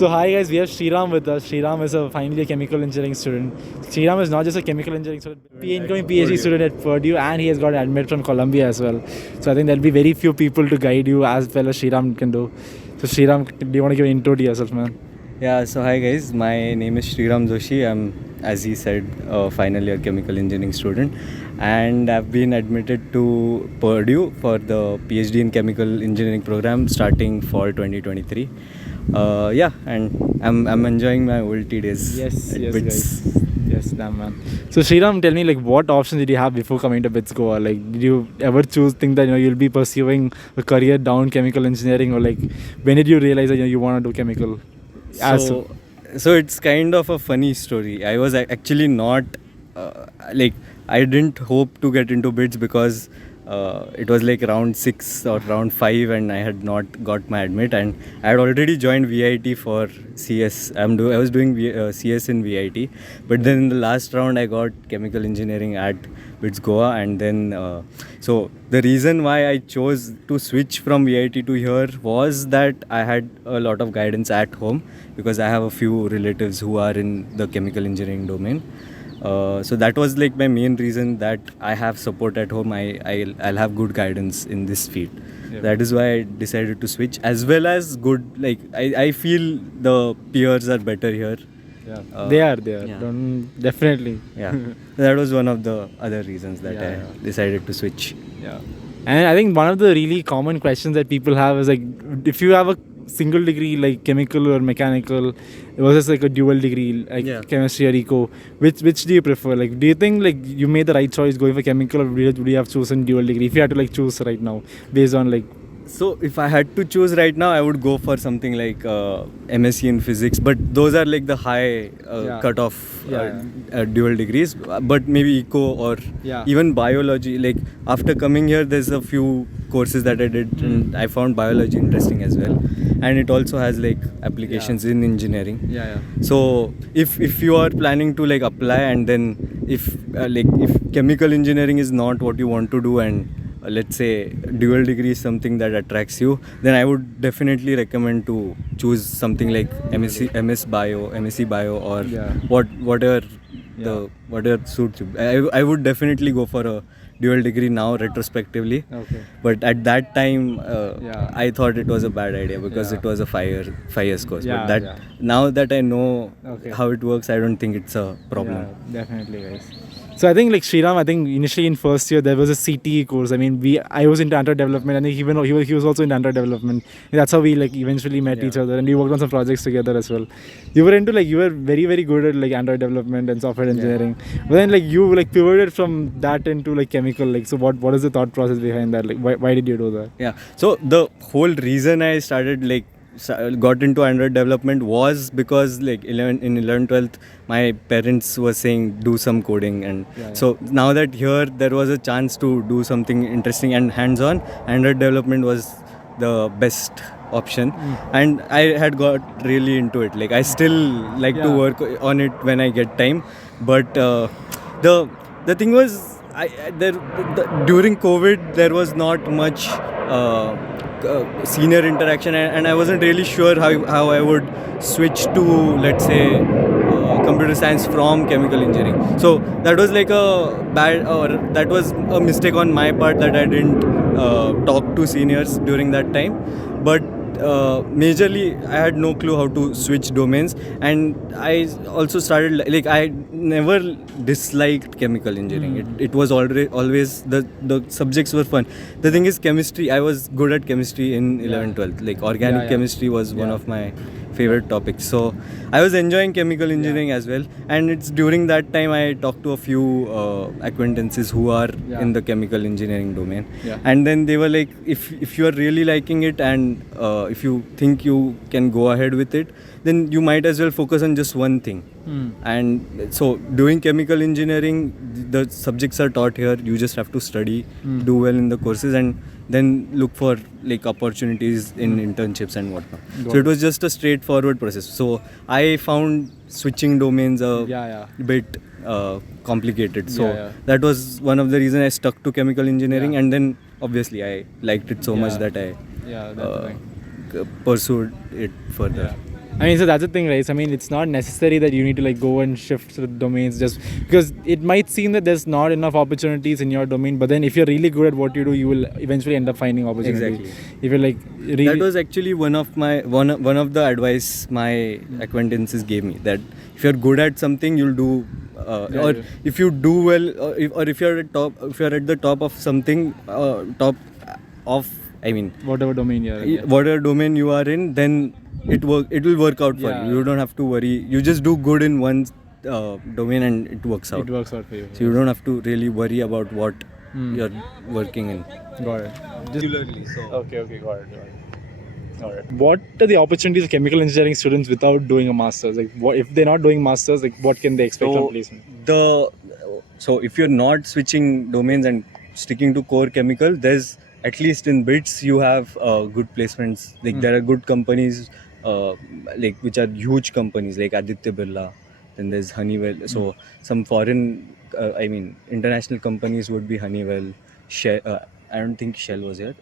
So hi guys, we have Shriram with us. Shriram is finally a chemical engineering student. Shriram is not just a chemical engineering student, incoming PhD student at Purdue, and he has got admitted from Columbia as well. So I think there'll be very few people to guide you as well as Shriram can do. So Shriram, do you want to give an intro to yourself, man? Yeah, so hi guys, my name is Shriram Joshi. I'm, as he said, a final year chemical engineering student, and I've been admitted to Purdue for the PhD in chemical engineering program starting fall 2023. Yeah, and I'm enjoying my OLT days. Yes, at yes, BITS. guys. Yes, damn man. So Shriram, tell me like what options did you have before coming to BITS Goa? Like, did you ever think that you'll be pursuing a career down chemical engineering, or like when did you realize that you want to do chemical? So it's kind of a funny story. I was actually not like I didn't hope to get into BITS because it was like round 6 or round 5 and I had not got my admit, and I had already joined VIT for CS. I was doing CS in VIT, but then in the last round I got chemical engineering at BITS Goa, and then so the reason why I chose to switch from VIT to here was that I had a lot of guidance at home because I have a few relatives who are in the chemical engineering domain. So that was like my main reason, that I have support at home. I'll have good guidance in this field. Yeah. That is why I decided to switch, as well as good, like I feel the peers are better here. Yeah, they are. yeah. Definitely. Yeah, that was one of the other reasons that Yeah. I decided to switch. Yeah. And I think one of the really common questions that people have is like, if you have a single degree like chemical or mechanical versus like a dual degree like Yeah. chemistry or eco, which do you prefer? Like, do you think like you made the right choice going for chemical, or would you have chosen dual degree if you had to like choose right now based on like? So if I had to choose right now, I would go for something like MSc in physics, but those are like the high Yeah. cutoff Yeah, dual degrees. But maybe eco or Yeah. even biology. Like after coming here, there's a few courses that I did, and I found biology interesting as well, and it also has like applications in engineering. Yeah. So if you are planning to like apply, and then if if chemical engineering is not what you want to do, and let's say dual degree is something that attracts you, then I would definitely recommend to choose something like MSc Bio, or Yeah. whatever Yeah. whatever suits you. I would definitely go for a dual degree now retrospectively, Okay. but at that time Yeah. I thought it was a bad idea because Yeah. it was a 5 years course. Yeah, But that yeah. now that I know Okay. how it works, I don't think it's a problem. Yeah, definitely, guys. So I think like Shriram, I think initially in first year there was a CTE course. I mean, I was into Android development, and he was also in Android development. And that's how we like eventually met each other, and we worked on some projects together as well. You were very good at like Android development and software engineering. But then like you like pivoted from that into like chemical. Like, so what is the thought process behind that? Like, why did you do that? Yeah. So the whole reason I started got into Android development was because like 11th 12th my parents were saying do some coding, and so now that here there was a chance to do something interesting and hands-on, Android development was the best option, and I had got really into it. Like I still like to work on it when I get time, but the thing was during COVID there was not much senior interaction, and I wasn't really sure how I would switch to, let's say, computer science from chemical engineering. So that was like that was a mistake on my part, that I didn't talk to seniors during that time. But majorly I had no clue how to switch domains, and I also started like I never disliked chemical engineering. It was always the subjects were fun. The thing is, chemistry, I was good at chemistry in 11th 12th. Like organic chemistry was one of my favorite topics, so I was enjoying chemical engineering as well. And it's during that time I talked to a few acquaintances who are in the chemical engineering domain, and then they were like, if you are really liking it, and if you think you can go ahead with it, then you might as well focus on just one thing. And so doing chemical engineering, the subjects are taught here, you just have to study, do well in the courses, and then look for like opportunities in internships and whatnot. So it was just a straightforward process. So I found switching domains a bit complicated. So that was one of the reasons I stuck to chemical engineering, and then obviously I liked it so much that I pursued it further. I mean, so that's the thing, right? So, I mean, it's not necessary that you need to like go and shift the domains just because it might seem that there's not enough opportunities in your domain. But then, if you're really good at what you do, you will eventually end up finding opportunities. Exactly. If you're like really, That was actually one of the advice my acquaintances gave me, that if you're good at something, you'll do, or if you do well, or if you're at the top of something, whatever domain you're in. Yeah. whatever domain you are in, then it will work out for you. You don't have to worry. You just do good in one domain and it works out. It works out for you. So you don't have to really worry about what you're working in. Got it. Regularly. So Okay, got it. What are the opportunities of chemical engineering students without doing a master's? Like, what if they're not doing masters? Like, what can they expect from placement? So if you're not switching domains and sticking to core chemical, there's at least in BITS you have good placements. Like there are good companies, like which are huge companies like Aditya Birla. Then there's Honeywell. So some foreign, international companies would be Honeywell, Shell. I don't think Shell was here.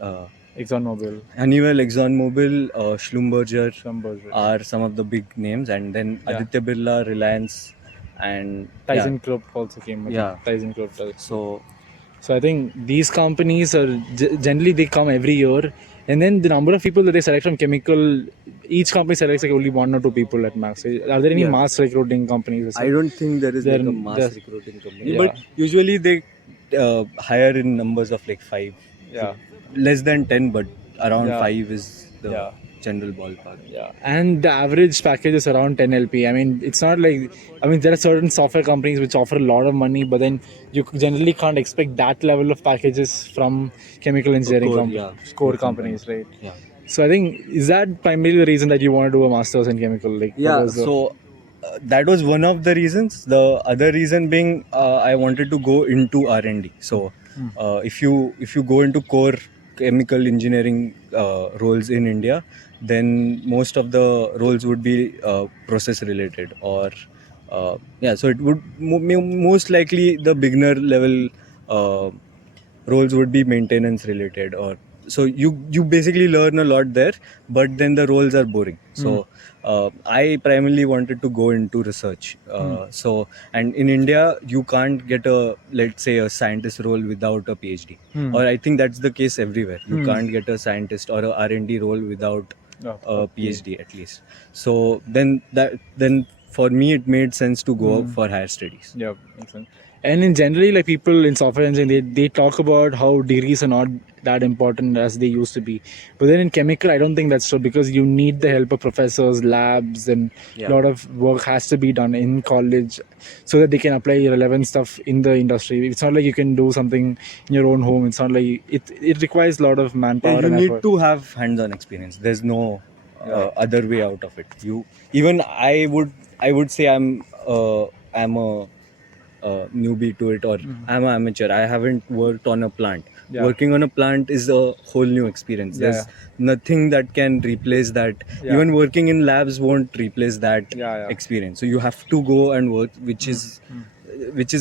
ExxonMobil. Honeywell, ExxonMobil, Schlumberger are some of the big names, and then Aditya Birla, Reliance, and ThyssenKrupp also came. Yeah. ThyssenKrupp. So I think these companies are generally they come every year, and then the number of people that they select from chemical, each company selects like only 1 or 2 people at max. Are there any mass recruiting companies? I don't think there is like a mass recruiting company, but usually they hire in numbers of like 5. Yeah. Less than 10, but around 5 is the general ballpark. Yeah, and the average package is around 10 LP. I mean, it's not like, there are certain software companies which offer a lot of money, but then you generally can't expect that level of packages from chemical engineering core companies, right? Yeah. So I think, is that primarily the reason that you want to do a master's in chemical? Like, that was one of the reasons. The other reason being, I wanted to go into R&D. So if you go into core chemical engineering roles in India, then most of the roles would be process related, or so it would most likely the beginner level roles would be maintenance related, or so you basically learn a lot there, but then the roles are boring. So I primarily wanted to go into research. So, and in India, you can't get let's say a scientist role without a PhD. Or I think that's the case everywhere. You can't get a scientist or a R&D role without a PhD at least. So then for me, it made sense to go for higher studies. Yeah, makes sense. And in generally, like people in software engineering, they talk about how degrees are not that important as they used to be. But then in chemical, I don't think that's true, because you need the help of professors, labs, and a lot of work has to be done in college so that they can apply relevant stuff in the industry. It's not like you can do something in your own home. It's not like it requires a lot of manpower. You need to have hands-on experience. There's no other way out of it. I would say I'm a newbie to it, or I'm an amateur. I haven't worked on a plant. Working on a plant is a whole new experience. There's nothing that can replace that. Even working in labs won't replace that experience. So you have to go and work, which is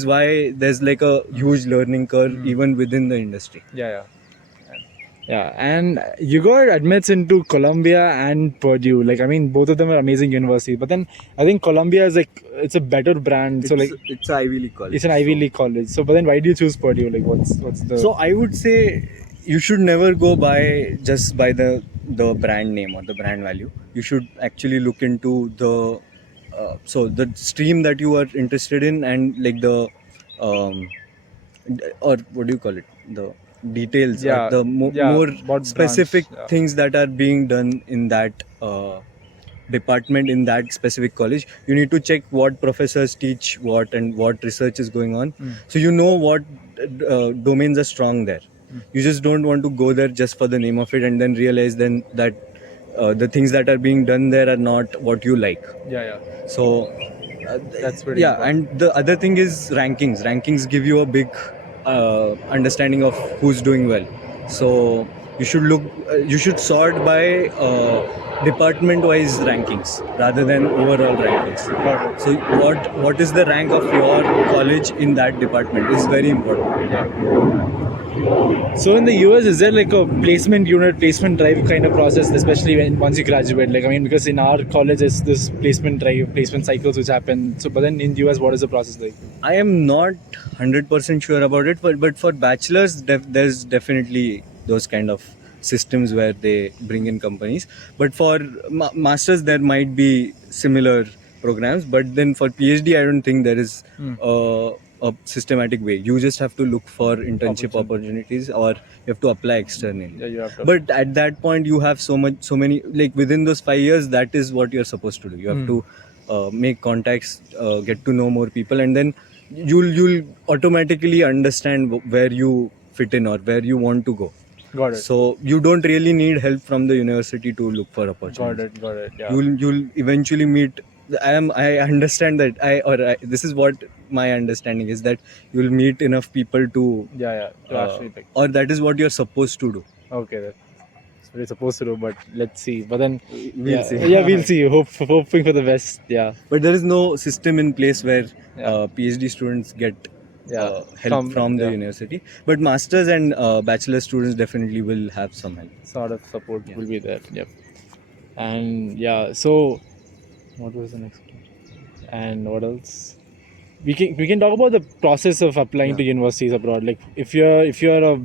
why there's like a huge learning curve even within the industry. Yeah, and you got admits into Columbia and Purdue. Like, both of them are amazing universities. But then I think Columbia is it's a better brand. It's an Ivy League college. It's an Ivy League college. So, but then why do you choose Purdue? Like, what's the? So I would say you should never go just by the brand name or the brand value. You should actually look into the stream that you are interested in, and like the or what do you call it, the details, the more specific things that are being done in that department in that specific college. You need to check what professors teach what and what research is going on, so you know what domains are strong there. You just don't want to go there just for the name of it and then realize then that the things that are being done there are not what you like. So that's pretty important. And the other thing is rankings give you a big understanding of who's doing well. So you should sort by department wise rankings rather than overall rankings. So what is the rank of your college in that department is very important. So in the US, is there like a placement unit, placement drive kind of process, especially when once you graduate? Like, I mean, because in our college, there's this placement drive, placement cycles which happen. So, but then in US, what is the process like? I am not 100% sure about it, but for bachelors, there's definitely those kind of systems where they bring in companies. But for masters, there might be similar programs. But then for PhD, I don't think there is a systematic way. You just have to look for internship opportunities, or you have to apply externally. Yeah, you have to. But at that point, you have so many, like within those 5 years, that is what you're supposed to do. You have to make contacts, get to know more people, and then you'll automatically understand where you fit in or where you want to go. Got it. So you don't really need help from the university to look for opportunities. Got it. Yeah. You'll eventually meet. I understand that this is what my understanding is, that you'll meet enough people to To actually like. or that is what you're supposed to do. Okay, that's what you're supposed to do, but let's see. But then We'll see. Yeah, we'll see. Hoping for the best. Yeah. But there is no system in place where PhD students get help from the university. But masters and bachelor students definitely will have some help. Sort of support will be there. Yep. And so what was the next one? And what else? We can talk about the process of applying to universities abroad. Like if you're a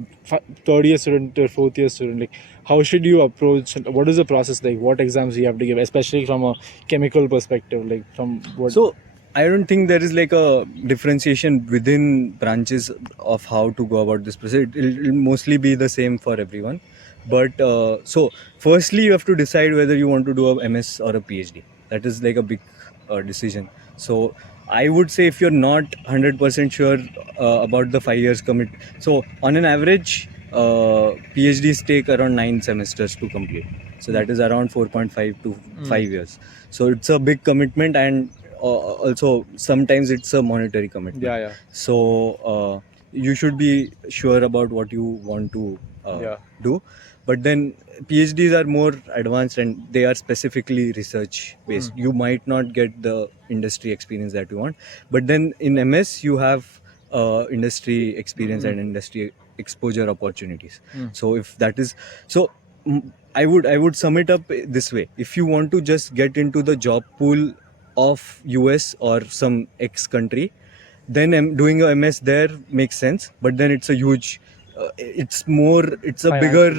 third year student or fourth year student, like how should you approach? What is the process like? What exams do you have to give, especially from a chemical perspective? Like from what? So I don't think there is like a differentiation within branches of how to go about this process. It'll mostly be the same for everyone. But so firstly, you have to decide whether you want to do a MS or a PhD. That is like a big decision. So I would say if you're not 100% sure about the 5 years commit. So on an average, PhDs take around 9 semesters to complete. So that is around 4.5 to 5 years. So it's a big commitment, and also sometimes it's a monetary commitment. Yeah. So you should be sure about what you want to do. But then PhDs are more advanced and they are specifically research based. You might not get the industry experience that you want. But then in MS, you have industry experience and industry exposure opportunities. So if that is so, I would sum it up this way. If you want to just get into the job pool of US or some X country, then doing a MS there makes sense. But then it's a huge it's a bigger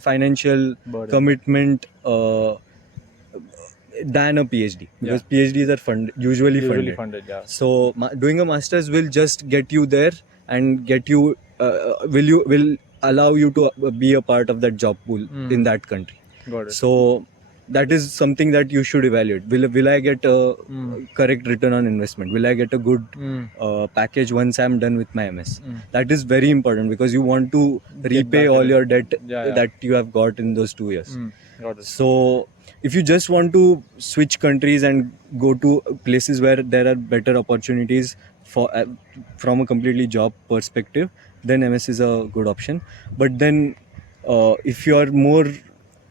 financial commitment than a PhD, because PhDs are usually funded. So doing a master's will just get you there and get you will allow you to be a part of that job pool in that country. Got it. So that is something that you should evaluate. Will I get a correct return on investment? Will I get a good package once I'm done with my MS? That is very important, because you want to repay all your debt that you have got in those 2 years. Got it. So if you just want to switch countries and go to places where there are better opportunities for from a completely job perspective, then MS is a good option. But then if you are more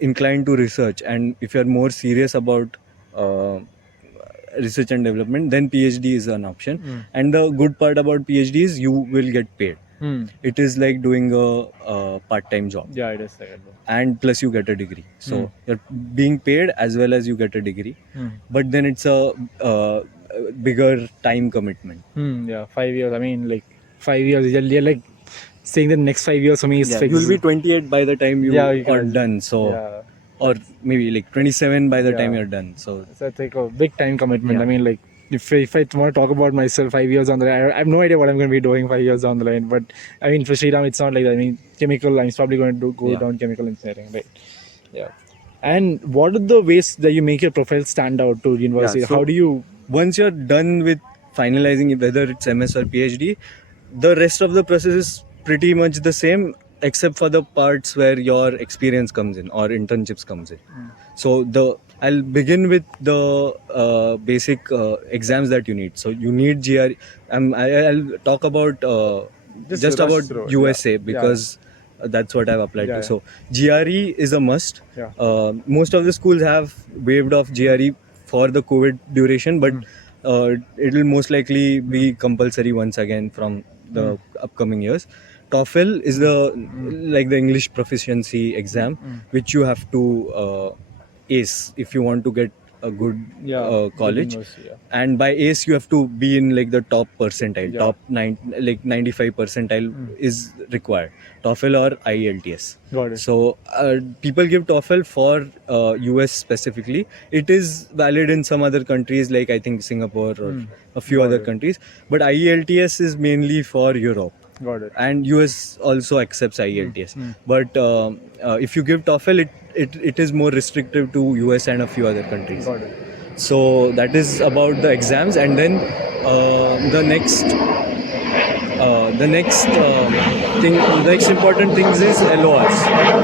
inclined to research, and if you are more serious about research and development, then PhD is an option. And the good part about PhD is you will get paid. It is like doing a part-time job. Yeah, it is like that. And plus you get a degree. So you're being paid as well as you get a degree. But then it's a bigger time commitment. 5 years. I mean, like 5 years. You're like saying the next 5 years for me is fixed. You'll be 28 by the time you are done. So or maybe like 27 by the time you're done. So it's like a big time commitment. I mean, like if I want to talk about myself 5 years on the line, I have no idea what I'm going to be doing 5 years down the line. But I mean, for Shriram, it's not like that. I mean, chemical, I'm probably going to go down chemical engineering, right? Yeah. And what are the ways that you make your profile stand out to university? So how do you? Once you're done with finalizing it, whether it's MS or PhD, the rest of the process is pretty much the same, except for the parts where your experience comes in or internships comes in. So I'll begin with the basic exams that you need. So you need GRE. I'll talk about just about USA because that's what I've applied to. So GRE is a must. Most of the schools have waived off GRE for the COVID duration, but it will most likely be compulsory once again from the upcoming years. TOEFL is the like the English proficiency exam, which you have to ace if you want to get a good college. And by ace you have to be in like the top percentile, top 95 percentile is required. TOEFL or IELTS. Got it. So people give TOEFL for US specifically. It is valid in some other countries like I think Singapore or a few other countries. But IELTS is mainly for Europe. Got it. And US also accepts IELTS. But if you give TOEFL, it is more restrictive to US and a few other countries. Got it. So that is about the exams, and then the next thing, the next important things is LORs.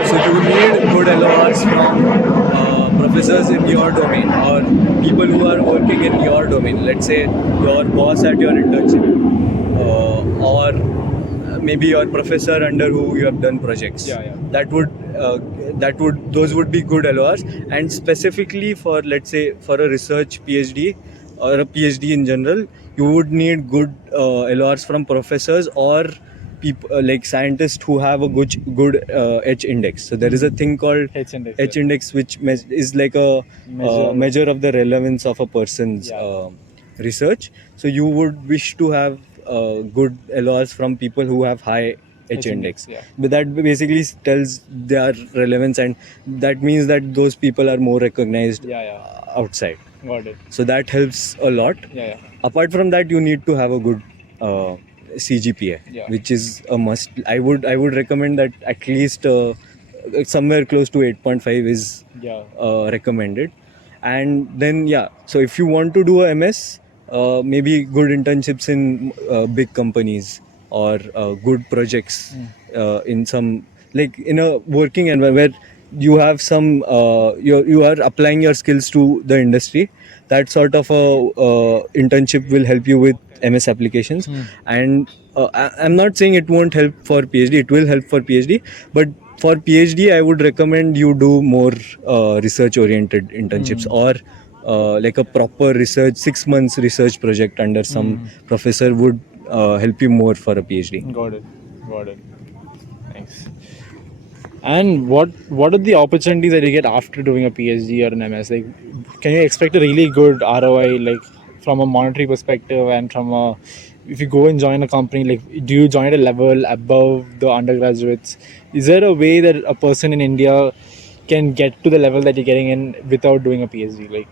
So you need good LORs from professors in your domain or people who are working in your domain. Let's say your boss at your internship, or maybe your professor under who you have done projects. Those would be good LORs. And specifically for, let's say, for a research PhD or a PhD in general, you would need good LORs from professors or people like scientists who have a good H index. So there is a thing called H index, which is like a measure of the relevance of a person's research. So you would wish to have good LORs from people who have high H index. But that basically tells their relevance, and that means that those people are more recognized outside. Got it. So that helps a lot. Apart from that, you need to have a good CGPA, which is a must. I would recommend that at least somewhere close to 8.5 is recommended. And then so if you want to do a MS, maybe good internships in big companies or good projects in some, like in a working environment where you have some you are applying your skills to the industry. That sort of a internship will help you with MS applications. And I'm not saying it won't help for PhD, it will help for PhD, but for PhD I would recommend you do more research oriented internships or like a proper research 6 months research project under some professor would help you more for a PhD. Got it. Thanks. And what are the opportunities that you get after doing a PhD or an MS? Like, can you expect a really good ROI, like from a monetary perspective, and from a, if you go and join a company, like do you join at a level above the undergraduates? Is there a way that a person in India can get to the level that you're getting in without doing a PhD, like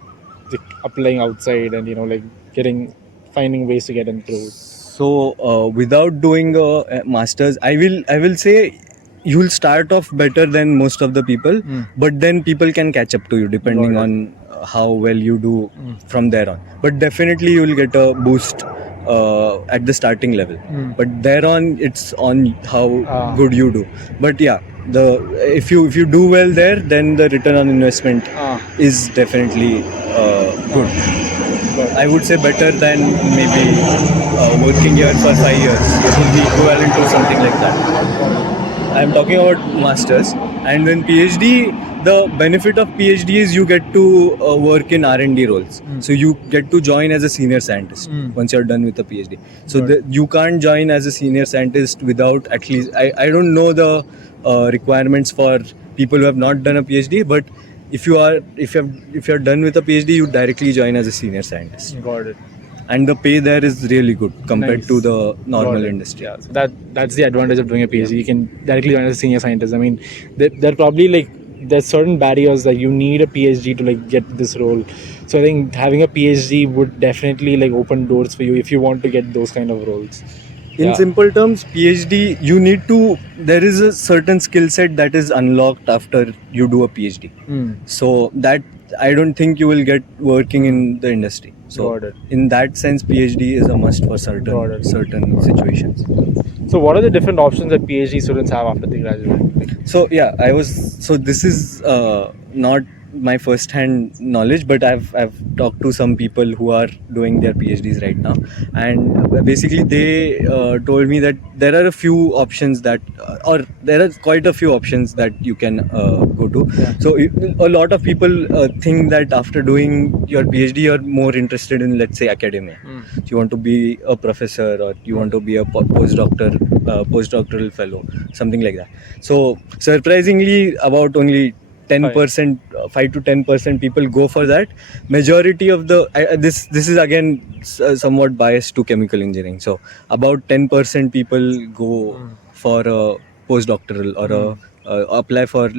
applying outside and finding ways to get in through? So without doing a master's, I will say you will start off better than most of the people, but then people can catch up to you depending on how well you do from there on. But definitely you will get a boost at the starting level. But there on, it's on how good you do. But if you do well there, then the return on investment is definitely good. I would say better than maybe working here for 5 years. It will be equivalent to something like that. I'm talking about masters. And then PhD, the benefit of PhD is you get to work in R&D roles. So you get to join as a senior scientist once you're done with the PhD. So you can't join as a senior scientist without at least, I don't know the requirements for people who have not done a PhD, but if you're done with a PhD, you directly join as a senior scientist. Got it. And the pay there is really good compared to the normal industry. So that's the advantage of doing a PhD. You can directly join as a senior scientist. I mean, there probably there's certain barriers that you need a PhD to get this role. So I think having a PhD would definitely open doors for you if you want to get those kind of roles. In simple terms, PhD, there is a certain skill set that is unlocked after you do a PhD. So that I don't think you will get working in the industry. So in that sense, PhD is a must for certain situations. So what are the different options that PhD students have after they graduate? So this is not my first-hand knowledge, but I've talked to some people who are doing their PhDs right now, and basically they told me that there are a few options that, or there are quite a few options that you can go to. So a lot of people think that after doing your PhD, you're more interested in, let's say, academia. So you want to be a professor, or you want to be a postdoctoral fellow, something like that. So surprisingly, about only 10%, 5 to 10% people go for that. Majority of the this is again somewhat biased to chemical engineering. So about 10% people go for a postdoctoral or apply for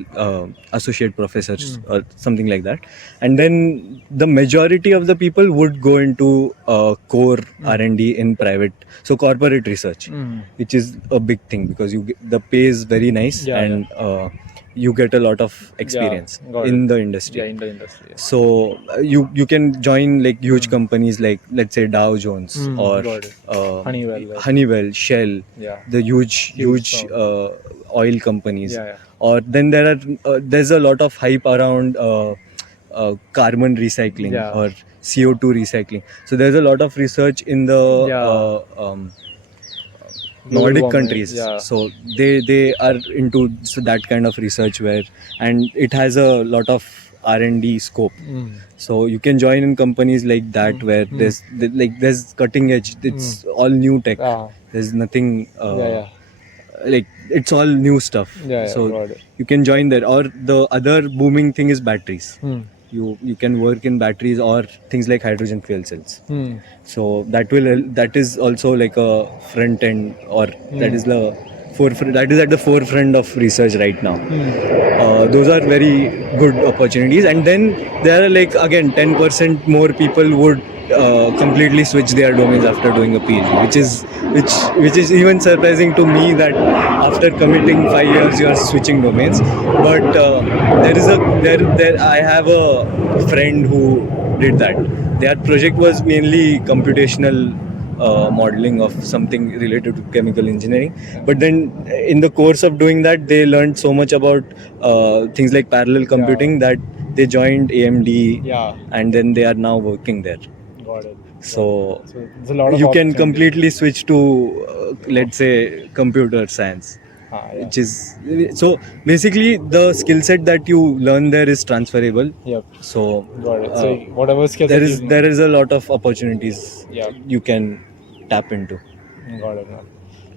associate professors or something like that, and then the majority of the people would go into core R&D in private, so corporate research, which is a big thing because the pay is very nice, and you get a lot of experience in the industry. Yeah, in the industry. Yeah. So you can join like huge companies like, let's say, Dow Jones or Honeywell, Shell, the huge oil companies. Or then there's a lot of hype around carbon recycling or CO2 recycling. So there's a lot of research in the Nordic countries. So they are into that kind of research and it has a lot of R&D scope. So you can join in companies like that where there's cutting edge. It's all new tech. There's nothing like it's all new stuff. So you can join there. Or the other booming thing is batteries. You can work in batteries or things like hydrogen fuel cells. So that is also like a front end, or that is the forefront. That is at the forefront of research right now. Those are very good opportunities. And then there are like again 10% more people would completely switch their domains after doing a PhD, which is even surprising to me that after committing 5 years you are switching domains. But I have a friend who did that. Their project was mainly computational modeling of something related to chemical engineering, but then in the course of doing that they learned so much about things like parallel computing that they joined AMD, and then they are now working there. Got it. So there's a lot of you can completely switch to let's say computer science, which is so basically the skill set that you learn there is transferable. So got it. So whatever skill there is a lot of opportunities you can tap into. Got it, man.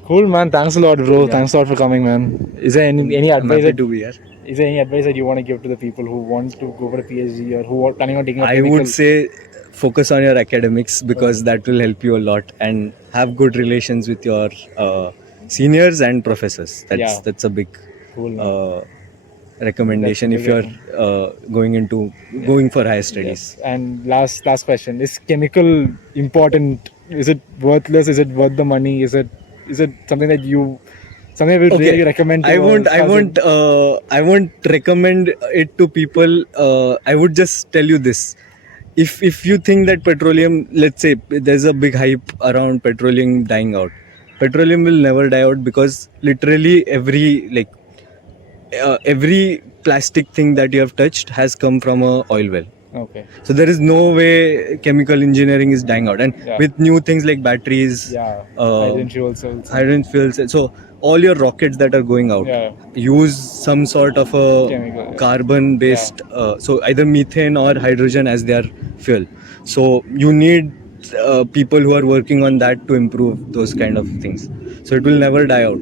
Cool, man. Thanks a lot, bro. Thanks a lot for coming, man. Is there any advice? I'm happy to be here. Is there any advice that you want to give to the people who want to go for a PhD or who are planning on taking a I would say focus on your academics, because that will help you a lot, and have good relations with your seniors and professors. That's a big recommendation if you're going for higher studies. And last question: is chemical important? Is it worthless? Is it worth the money? Is it something that you really recommend? I won't recommend it to people. I would just tell you this: if you think that petroleum, let's say there's a big hype around petroleum dying out, petroleum will never die out, because literally every plastic thing that you have touched has come from a oil well. Okay. So there is no way chemical engineering is dying out, and with new things like batteries, hydrogen fuel cells. So all your rockets that are going out use some sort of a carbon based, so either methane or hydrogen as their fuel. So you need people who are working on that to improve those kind of things. So it will never die out.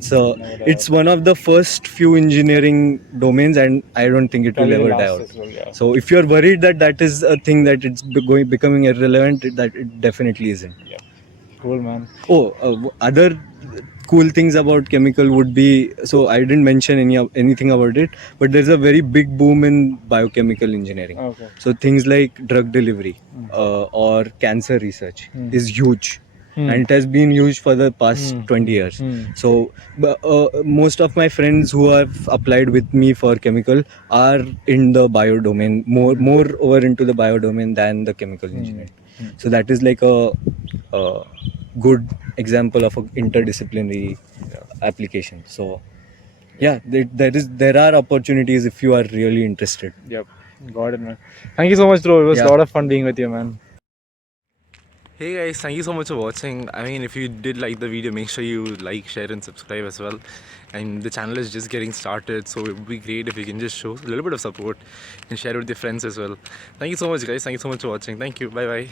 So it's one of the first few engineering domains, and I don't think it will ever die out. So if you're worried that is a thing that it's becoming irrelevant, that it definitely isn't. Cool, man. Other cool things about chemical would be, so I didn't mention anything about it, but there's a very big boom in biochemical engineering. So things like drug delivery or cancer research is huge. And it has been huge for the past 20 years. So most of my friends who have applied with me for chemical are in the bio domain, more over into the bio domain than the chemical engineering. So that is like a good example of an interdisciplinary application. So there are opportunities if you are really interested. Got it, man. Thank you so much, bro. It was a Yeah. lot of fun being with you, man. Hey guys, thank you so much for watching. I mean, if you did like the video, make sure you like, share and subscribe as well. And the channel is just getting started, so it would be great if you can just show a little bit of support and share it with your friends as well. Thank you so much guys. Thank you so much for watching. Thank you. Bye bye.